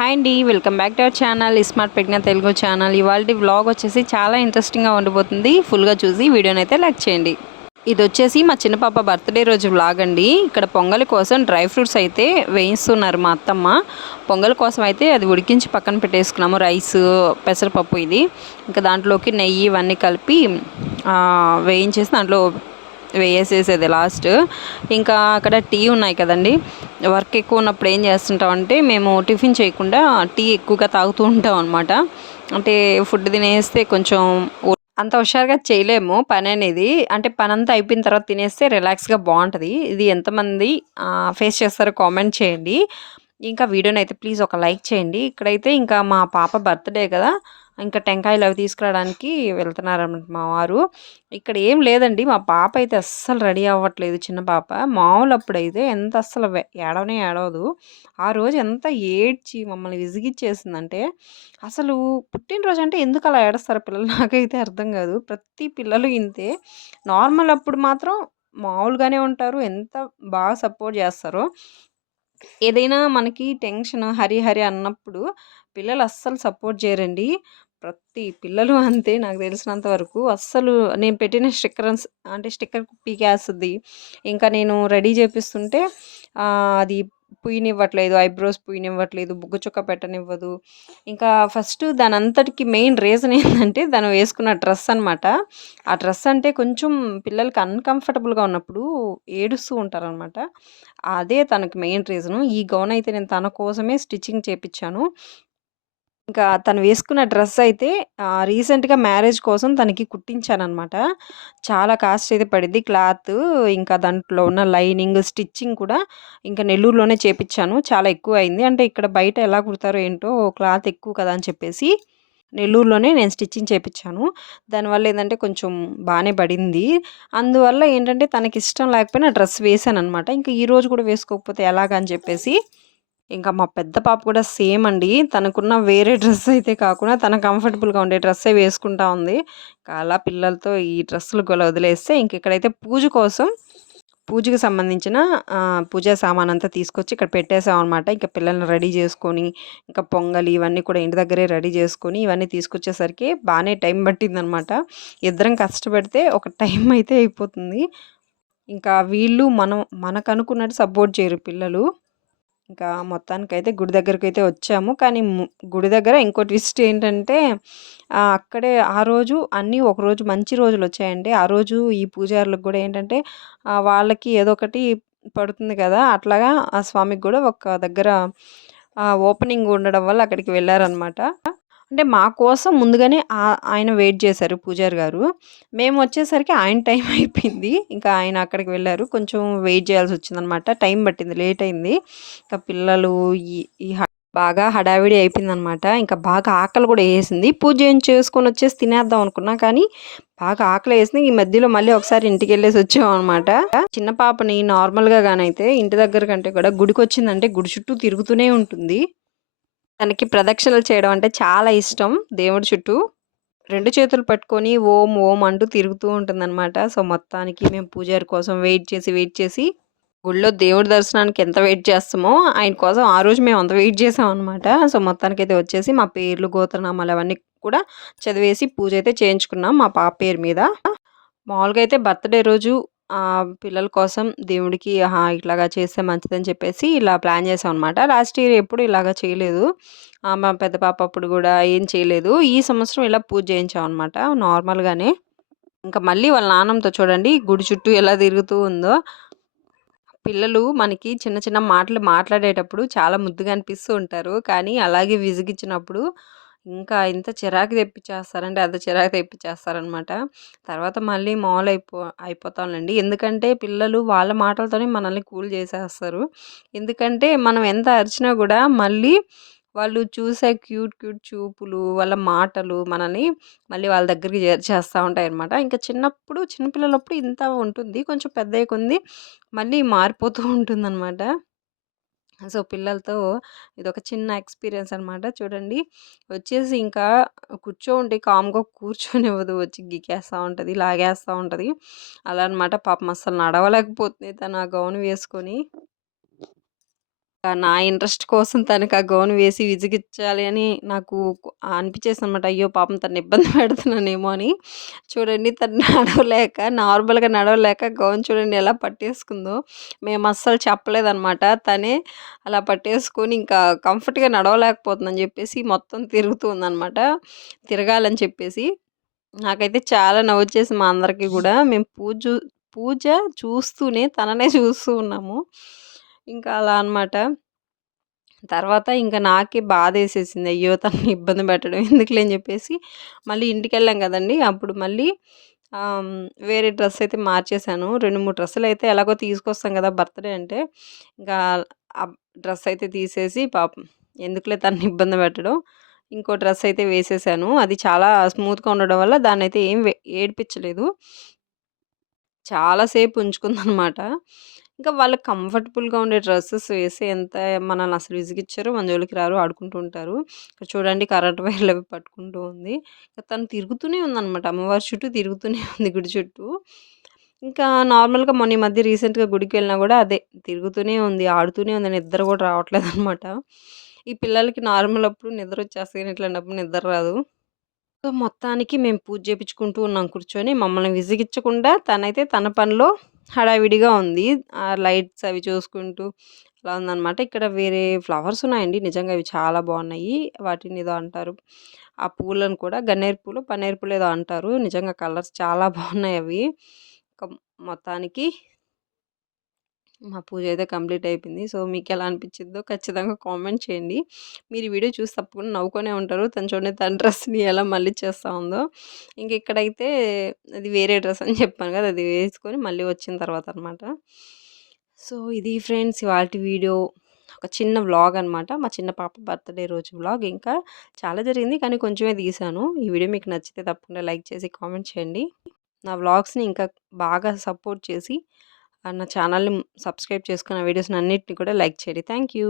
Hi అండి welcome back to our channel smart పెట్టిన Telugu channel. ఇవాళ వ్లాగ్ వచ్చేసి చాలా ఇంట్రెస్టింగ్గా ఉండిపోతుంది. ఫుల్గా చూసి వీడియోని అయితే లైక్ చేయండి. ఇది వచ్చేసి మా చిన్న పాప బర్త్డే రోజు వ్లాగ్ అండి. ఇక్కడ పొంగల్ కోసం డ్రై ఫ్రూట్స్ అయితే వేయిస్తున్నారు మా అత్తమ్మ. పొంగల్ కోసం అయితే అది ఉడికించి పక్కన పెట్టేసుకున్నాము. రైస్ పెసరపప్పు ఇది. ఇంకా దాంట్లోకి నెయ్యి ఇవన్నీ కలిపి వేయించేసి దాంట్లో వేసేసేది లాస్ట్ ఇంకా అక్కడ టీ ఉన్నాయి కదండి. వర్క్ ఎక్కువ ఉన్నప్పుడు ఏం చేస్తుంటామంటే మేము టిఫిన్ చేయకుండా టీ ఎక్కువగా తాగుతూ ఉంటాం అనమాట అంటే ఫుడ్ తినేస్తే కొంచెం అంత హుషారుగా చేయలేము పని అనేది. అంటే పని అంతా అయిపోయిన తర్వాత తినేస్తే రిలాక్స్గా బాగుంటుంది. ఇది ఎంతమంది ఫేస్ చేస్తారో కామెంట్ చేయండి. ఇంకా వీడియోని అయితే ప్లీజ్ ఒక లైక్ చేయండి. ఇక్కడైతే ఇంకా మా పాప బర్త్డే కదా. ఇంకా టెంకాయలు అవి తీసుకురావడానికి వెళ్తున్నారన్నమాట మా వారు. ఇక్కడ ఏం లేదండి మా పాప అయితే అస్సలు రెడీ అవ్వట్లేదు చిన్న పాప. మామూలు అప్పుడైతే ఎంత అస్సలు ఏడవనే ఏడవదు. ఆ రోజు ఎంత ఏడ్చి మమ్మల్ని విసిగిచ్చేసిందంటే అసలు పుట్టినరోజు అంటే ఎందుకు అలా ఏడుస్తారు పిల్లలు? నాకైతే అర్థం కాదు. ప్రతి పిల్లలు ఇంతే. నార్మల్ అప్పుడు మాత్రం మామూలుగానే ఉంటారు. ఎంత బాగా సపోర్ట్ చేస్తారో. ఏదైనా మనకి టెన్షన్ హరి హరి అన్నప్పుడు పిల్లలు అస్సలు సపోర్ట్ చేయరండి. ప్రతి పిల్లలు అంతే నాకు తెలిసినంత వరకు. అస్సలు నేను పెట్టిన స్టిక్కర్ అంటే స్టిక్కర్ పీకేస్తుంది ఇంకా నేను రెడీ చేపిస్తుంటే అది పుయ్యనివ్వట్లేదు ఐబ్రోస్ పుయ్యనివ్వట్లేదు బుగ్గ చుక్క పెట్టనివ్వదు. ఇంకా ఫస్ట్ దాని అంతటికి మెయిన్ రీజన్ ఏంటంటే దాని వేసుకున్న డ్రెస్ అనమాట ఆ డ్రెస్ అంటే కొంచెం పిల్లలకి అన్కంఫర్టబుల్గా ఉన్నప్పుడు ఏడుస్తూ ఉంటారనమాట అదే తనకి మెయిన్ రీజను. ఈ గౌన్ అయితే నేను తన కోసమే స్టిచ్చింగ్ చేపించాను ఇంకా తను వేసుకున్న డ్రెస్ అయితే రీసెంట్‌గా మ్యారేజ్ కోసం తనకి కుట్టించానమాట చాలా కాస్ట్ అయితే పడింది క్లాత్ ఇంకా దాంట్లో ఉన్న లైనింగ్, స్టిచ్చింగ్ కూడా ఇంకా నెల్లూరులోనే చేపిచ్చాను. చాలా ఎక్కువ అయింది. అంటే ఇక్కడ బయట ఎలా కుడతారో ఏంటో క్లాత్ ఎక్కువ కదా అని చెప్పేసి నెల్లూరులోనే నేను స్టిచ్చింగ్ చేపించాను దానివల్ల ఏంటంటే కొంచెం బాగానే పడింది. అందువల్ల ఏంటంటే తనకి ఇష్టం లేకపోయినా డ్రెస్ వేసాను అనమాట ఇంకా ఈరోజు కూడా వేసుకోకపోతే ఎలాగని అని చెప్పేసి ఇంకా మా పెద్ద పాప కూడా సేమ్ అండి. తనకున్న వేరే డ్రెస్ అయితే కాకుండా తన కంఫర్టబుల్‌గా ఉండే డ్రెస్సే వేసుకుంటా ఉంది. అలా పిల్లలతో ఈ డ్రెస్సులు గొల వదిలేస్తే ఇంక ఇక్కడైతే పూజ కోసం పూజకి సంబంధించిన పూజా సామాన్ అంతా తీసుకొచ్చి ఇక్కడ పెట్టేసామనమాట. ఇంకా పిల్లల్ని రెడీ చేసుకొని, ఇంకా పొంగలి ఇవన్నీ కూడా ఇంటి దగ్గరే రెడీ చేసుకొని, ఇవన్నీ తీసుకొచ్చేసరికి బాగానే టైం పట్టిందనమాట. ఇద్దరం కష్టపడితే ఒక టైం అయితే అయిపోతుంది. ఇంకా వీళ్ళు మనం మనకనుకున్నట్టు సపోర్ట్ చేయరు పిల్లలు. ఇంకా మొత్తానికైతే గుడి దగ్గరకైతే వచ్చాము. కానీ గుడి దగ్గర ఇంకో ట్విస్ట్ ఏంటంటే అక్కడే ఆ రోజు అన్నీ ఒకరోజు మంచి రోజులు వచ్చాయండి ఆ రోజు ఈ పూజారులకు కూడా ఏంటంటే వాళ్ళకి ఏదో ఒకటి పడుతుంది కదా! అట్లాగా ఆ స్వామికి కూడా ఒక దగ్గర ఓపెనింగ్ ఉండడం వల్ల అక్కడికి వెళ్ళారనమాట అంటే మా కోసం ముందుగానే ఆయన వెయిట్ చేశారు పూజారి గారు. మేము వచ్చేసరికి ఆయన టైం అయిపోయింది. ఇంకా ఆయన అక్కడికి వెళ్ళారు కొంచెం వెయిట్ చేయాల్సి వచ్చిందనమాట టైం పట్టింది. లేట్ అయింది. ఇంకా పిల్లలు ఈ ఈ బాగా హడావిడి అయిపోయిందనమాట. ఇంకా బాగా ఆకలి కూడా వేసింది పూజ చేసుకొని వచ్చేసి తినేద్దాం అనుకున్నా. కానీ బాగా ఆకలి వేసింది ఈ మధ్యలో మళ్ళీ ఒకసారి ఇంటికెళ్ళేసి వచ్చామనమాట. చిన్న పాపని నార్మల్‌గా కానైతే ఇంటి దగ్గర కంటే కూడా గుడికి వచ్చిందంటే గుడి చుట్టూ తిరుగుతూనే ఉంటుంది. తనకి ప్రదక్షిణలు చేయడం అంటే చాలా ఇష్టం దేవుడి చుట్టూ. రెండు చేతులు పట్టుకొని ఓం ఓం అంటూ తిరుగుతూ ఉంటుందన్నమాట సో, మొత్తానికి మేము పూజారి కోసం వెయిట్ చేసి, వెయిట్ చేసి గుడిలో దేవుడి దర్శనానికి ఎంత వెయిట్ చేస్తామో ఆయన కోసం ఆ రోజు మేము అంత వెయిట్ చేసామనమాట. సో, మొత్తానికి అయితే వచ్చేసి మా పేర్లు, గోత్రనామాలు అవన్నీ కూడా చదివేసి పూజ అయితే చేయించుకున్నాం మా పాప పేరు మీద. మామూలుగా అయితే బర్త్‌డే రోజు పిల్లల కోసం దేవుడికి ఆహా! ఇట్లాగా చేస్తే మంచిదని చెప్పేసి ఇలా ప్లాన్ చేసాం అనమాట లాస్ట్ ఇయర్ ఎప్పుడు ఇలాగ చేయలేదు. ఆమె మా పెద్ద పాప అప్పుడు కూడా ఏం చేయలేదు. ఈ సంవత్సరం ఇలా పూజ చేయించాం అనమాట నార్మల్‌గానే. ఇంకా మళ్ళీ వాళ్ళ నాన్నంతో చూడండి గుడి చుట్టూ ఎలా తిరుగుతూ ఉందో. పిల్లలు మనకి చిన్న చిన్న మాటలు మాట్లాడేటప్పుడు చాలా ముద్దుగా అనిపిస్తూ ఉంటారు. కానీ అలాగే విసిగించినప్పుడు ఇంకా ఇంత చిరాకు తెప్పించేస్తారంటే అంత చిరాకు తెప్పించేస్తారనమాట. తర్వాత మళ్ళీ మామూలు అయిపో అయిపోతాంలెండి. ఎందుకంటే పిల్లలు వాళ్ళ మాటలతోనే మనల్ని కూల్ చేసేస్తారు. ఎందుకంటే మనం ఎంత అరిచినా కూడా మళ్ళీ వాళ్ళు చూసే క్యూట్ క్యూట్ చూపులు, వాళ్ళ మాటలు మనల్ని మళ్ళీ వాళ్ళ దగ్గరికి చేర్చేస్తూ చేస్తా ఉంటాయనమాట. ఇంకా చిన్నప్పుడు చిన్నపిల్లలప్పుడు ఇంత ఉంటుంది. కొంచెం పెద్దయ్యే కొంది మళ్ళీ మారిపోతూ ఉంటుందన్నమాట సో, పిల్లలతో ఇదొక చిన్న ఎక్స్‌పీరియన్స్ అనమాట. చూడండి వచ్చేసి ఇంకా కూర్చో ఉంటే కామ్‌గా కూర్చొనివ్వదు. వచ్చి గికేస్తూ ఉంటుంది లాగేస్తూ ఉంటుంది అలా అనమాట పాపం అస్సలు నడవలేకపోతుంది తను ఆ గౌన్ వేసుకొని. నా ఇంట్రెస్ట్ కోసం తనకి ఆ గౌన్ వేసి విజిగిచ్చాలి అని నాకు అనిపించేసిందనమాట. అయ్యో! పాపం తను ఇబ్బంది పెడుతున్నానేమో అని. చూడండి తను నడవలేక నార్మల్‌గా నడవలేక గౌన్ చూడండి ఎలా పట్టేసుకుందో. మేము అస్సలు చెప్పలేదనమాట. తనే అలా పట్టేసుకొని ఇంకా కంఫర్ట్‌గా నడవలేకపోతుందని చెప్పేసి మొత్తం తిరుగుతూ ఉందనమాట. తిరగాలని చెప్పేసి. నాకైతే చాలా నవ్వొచ్చేసింది మా అందరికీ కూడా మేము పూజ పూజ చూస్తూనే తననే చూస్తూ ఉన్నాము. ఇంకా అలా అనమాట. తర్వాత ఇంక నాకే బాధ వేసేసింది అయ్యో! తనని ఇబ్బంది పెట్టడం ఎందుకులే అని చెప్పేసి మళ్ళీ ఇంటికెళ్ళాం కదండీ! అప్పుడు మళ్ళీ వేరే డ్రెస్ అయితే మార్చేశాను. 2, 3 డ్రెస్సులయితే ఎలాగో తీసుకొస్తాం కదా! బర్త్‌డే అంటే. ఇంకా ఆ డ్రెస్ అయితే తీసేసి పాపం ఎందుకులే తనని ఇబ్బంది పెట్టడం. ఇంకో డ్రెస్ అయితే వేసేసాను. అది చాలా స్మూత్‌గా ఉండడం వల్ల దాన్నయితే ఏం ఏడ్పించలేదు ఏడిపించలేదు. ఉంచుకుందనమాట. ఇంకా వాళ్ళకి కంఫర్టబుల్‌గా ఉండే డ్రెస్సెస్ వేసి ఎంత మనల్ని అసలు విసిగిచ్చారో మన జోలికి రారు. ఆడుకుంటూ ఉంటారు. ఇక్కడ చూడండి కరెంట్ వైర్‌లు అవి పట్టుకుంటూ ఉంది. తను తిరుగుతూనే ఉందన్నమాట అమ్మవారి చుట్టూ తిరుగుతూనే ఉంది గుడి చుట్టూ. ఇంకా నార్మల్‌గా మొన్న ఈ మధ్య రీసెంట్‌గా గుడికి వెళ్ళినా కూడా అదే తిరుగుతూనే ఉంది. ఆడుతూనే ఉంది. నిద్ర గూడా రావట్లేదనమాట. ఈ పిల్లలకి నార్మల్ అప్పుడు నిద్రొచ్చేస్తది గానీ ఇట్లాంటప్పుడు నిద్ర రాదు. సో, మొత్తానికి మేము పూజ చేపించుకుంటూ ఉన్నాం కూర్చొని. మమ్మల్ని విసిగించకుండా తనైతే తన పనిలో హడావిడిగా ఉంది. ఆ లైట్స్ అవి చూసుకుంటూ అలా ఉందనమాట. ఇక్కడ వేరే ఫ్లవర్స్ ఉన్నాయండి. నిజంగా అవి చాలా బాగున్నాయి. వాటిని ఏదో అంటారు. ఆ పూలను కూడా గన్నేరు పూలు పన్నేరు పూలు ఏదో అంటారు. నిజంగా కలర్స్ చాలా బాగున్నాయి అవి. మొత్తానికి మా పూజ అయితే కంప్లీట్ అయిపోయింది. సో, మీకు ఎలా అనిపించిందో ఖచ్చితంగా కామెంట్ చేయండి. మీరు వీడియో చూసి తప్పకుండా నవ్వుకొనే ఉంటారు. తను చూడండి తన డ్రెస్‌ని ఎలా మళ్ళీ చేస్తూ ఉందో. ఇంక ఇక్కడైతే అది వేరే డ్రెస్ అని చెప్పాను కదా! అది వేసుకొని మళ్ళీ వచ్చిన తర్వాత అనమాట. సో, ఇది ఫ్రెండ్స్ ఇవాల్టి వీడియో. ఒక చిన్న వ్లాగ్ అనమాట. మా చిన్న పాప బర్త్‌డే రోజు వ్లాగ్. ఇంకా చాలా జరిగింది. కానీ కొంచెమే తీశాను. ఈ వీడియో మీకు నచ్చితే తప్పకుండా లైక్ చేసి కామెంట్ చేయండి. నా వ్లాగ్స్‌ని ఇంకా బాగా సపోర్ట్ చేసి నా ఛానల్‌ని సబ్స్క్రైబ్ చేసుకున్న వీడియోస్‌ని అన్నింటినీ కూడా లైక్ చేయండి. Thank you.